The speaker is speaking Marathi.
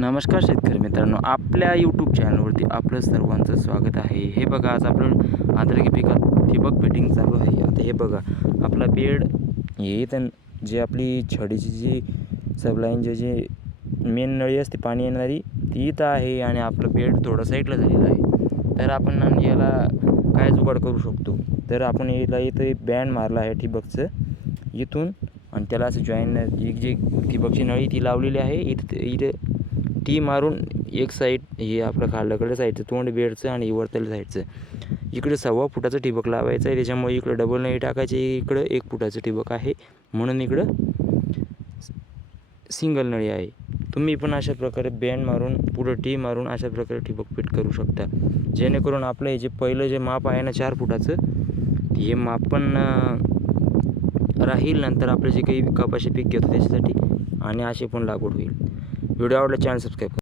नमस्कार शेतकरी मित्रांनो आपल्या यूट्यूब चॅनलवरती आपलं सर्वांचं स्वागत आहे. हे बघा आज आपलं आद्रकी पिकात ठिबक फिटिंग चालू आहे. आता हे बघा आपला बेड हे इथं जे आपली छडीची जी सबलाईनची जी मेन नळी असते पाणी येणारी ती इथं आहे आणि आपलं बेड थोडं साईडला झालेलं आहे. तर आपण याला काय जुगाड करू शकतो? तर आपण याला इथं बँड मारला आहे ठिबकचं. इथून आणि त्याला असं जॉईन एक जी ठिबकची नळी ती लावलेली आहे इथं इथे टी मारून एक साईड हे आपलं खाल्ल्याकडे साईडचं तोंड बेडचं आणि वरतल्या साईडचं. इकडे सव्वा फुटाचं ठिबक लावायचं आहे. त्याच्यामुळे इकडं डबल नळी टाकायची. इकडं एक फुटाचं ठिबक आहे. म्हणून इकडं सिंगल नळी आहे. तुम्ही पण अशा प्रकारे बँड मारून पुढं टी मारून अशा प्रकारे ठिबक फिट करू शकता. जेणेकरून आपलं हे जे पहिलं जे माप आहे ना चार फुटाचं हे माप पण राहील. नंतर आपलं जे काही कपाशी पीक घेतो त्याच्यासाठी आणि असे पण लागवड होईल. व्हिडिओ आवडला चॅनल सबस्क्राईब करा